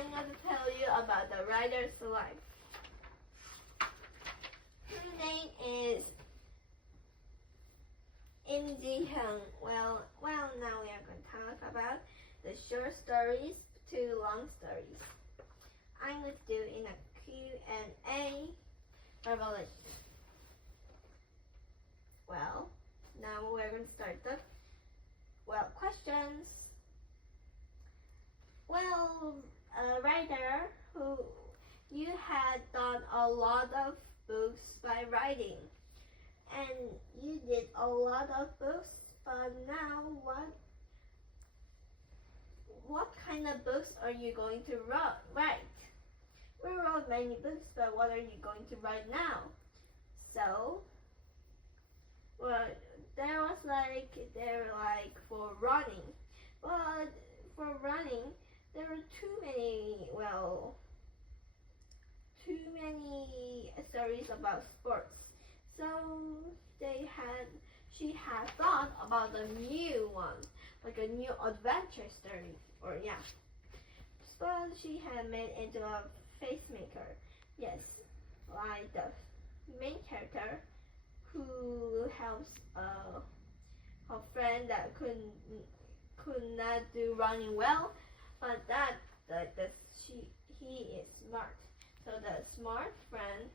I'm going to tell you about the writer's life. Her name is Im Ji-hyun. Well, now we are going to talk about the short stories to long stories. I'm going to do in a Q&A revelation. Well, now we're going to start the questions. Well, a writer who you had done a lot of books by writing, and you did a lot of books, but now what kind of books are you going to write? We wrote many books, but what are you going to write now? So, well, there were like for running, but for running there were too many stories about sports. So she had thought about a new one, like a new adventure story, but she had made into a pacemaker. Yes, like the main character who helps her friend that could not do running well, but he is smart. So the smart friend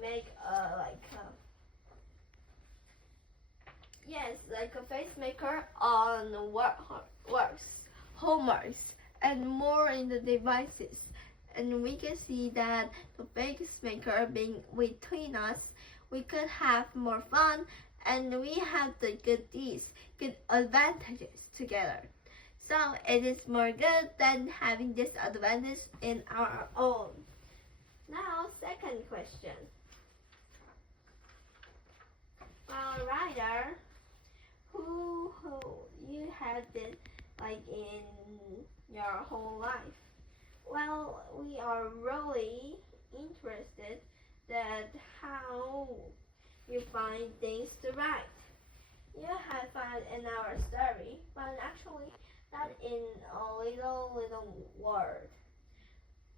make like a pacemaker on homeworks and more in the devices. And we can see that the pacemaker being between us, we could have more fun and we have the good advantages together. So it is more good than having disadvantage in our own. Now, second question. A writer who you had been like in your whole life. Well, we are really interested that how you find things to write. You have found in our story, but actually not in a little word.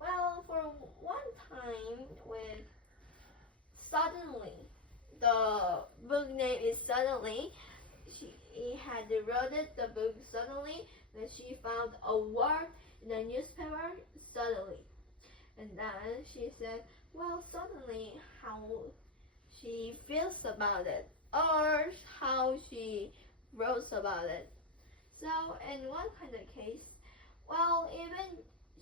Well, for one time with Suddenly, the book name is Suddenly. She had wrote the book suddenly when she found a word in the newspaper suddenly. And then she said, well, suddenly how she feels about it or how she wrote about it. So in one kind of case, well, even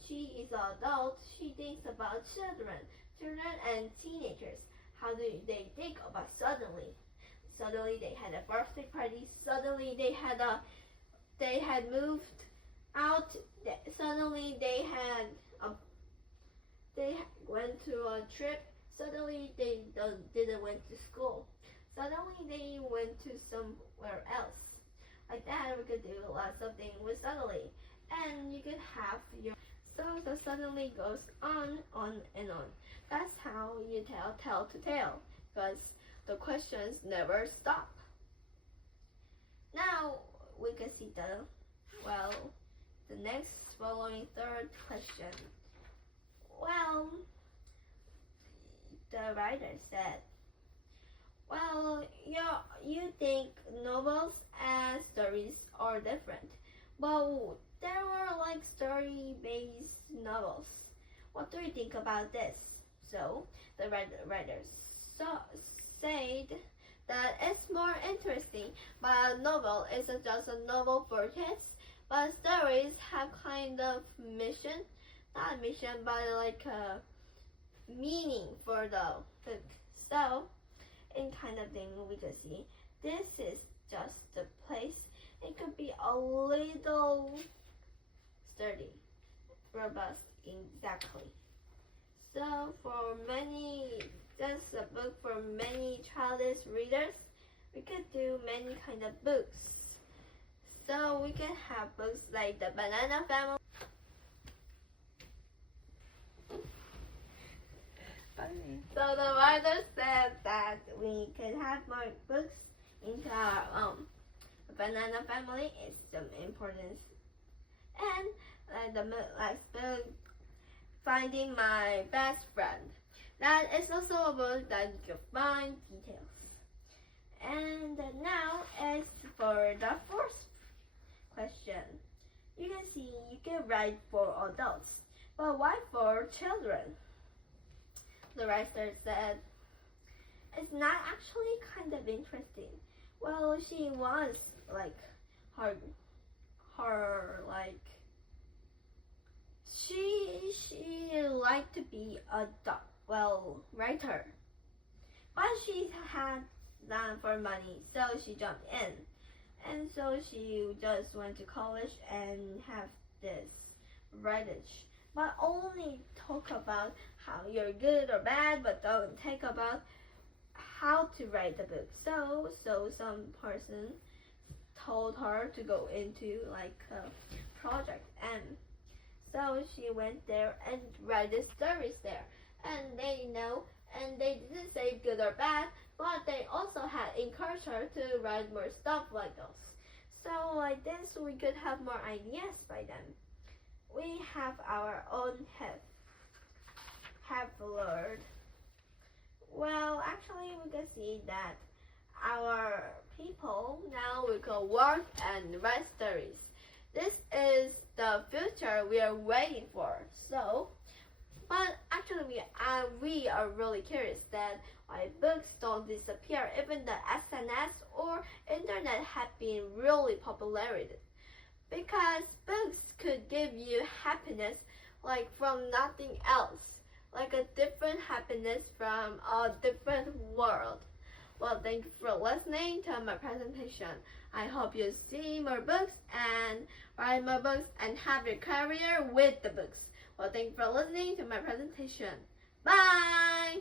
she is an adult, she thinks about children and teenagers. How do they think about suddenly? Suddenly they had a birthday party. Suddenly they had moved out. Suddenly they went to a trip. Suddenly they didn't went to school. Suddenly they went to somewhere else. Like that, we could do lots of things with suddenly, and you could have your. So the suddenly goes on and on. That's how you tell to tale, because the questions never stop. Now we can see the next following third question. Well, the writer said, well, you think novels and stories are different, but there were like story-based novels. What do you think about this? So the writers said that it's more interesting, but a novel isn't just a novel for kids, but stories have kind of mission, not a mission, but like a meaning for the book. So in kind of thing we can see, this is just the place. It could be a little sturdy, robust, exactly. So for just a book for many childish readers, we could do many kind of books. So we can have books like The Banana Family. So the writer said that we could have more books into our The Banana Family is some importance. And like the last book, Finding My Best Friend. That is also a book that you can find details. And now is for the fourth question. You can see you can write for adults, but why for children? The writer said, it's not actually kind of interesting. Well, she was like her like she liked to be a writer, but she had that for money, so she jumped in, and so she just went to college and have this writage, but only talk about how you're good or bad, but don't think about how to write the book. So some person told her to go into like a project, and so she went there and write the stories there, and they didn't say good or bad, but they also had encouraged her to write more stuff like those. So like this, we could have more ideas by them. We have our own have learned. Well, actually, we can see that our people now we can work and write stories. This is the future we are waiting for. So, but actually, we are really curious that why books don't disappear, even the SNS or internet have been really popularized. Because books could give you happiness like from nothing else, like a different happiness from a different world. Well, thank you for listening to my presentation. I hope you see more books and write more books and have your career with the books. Well, thank you for listening to my presentation. Bye!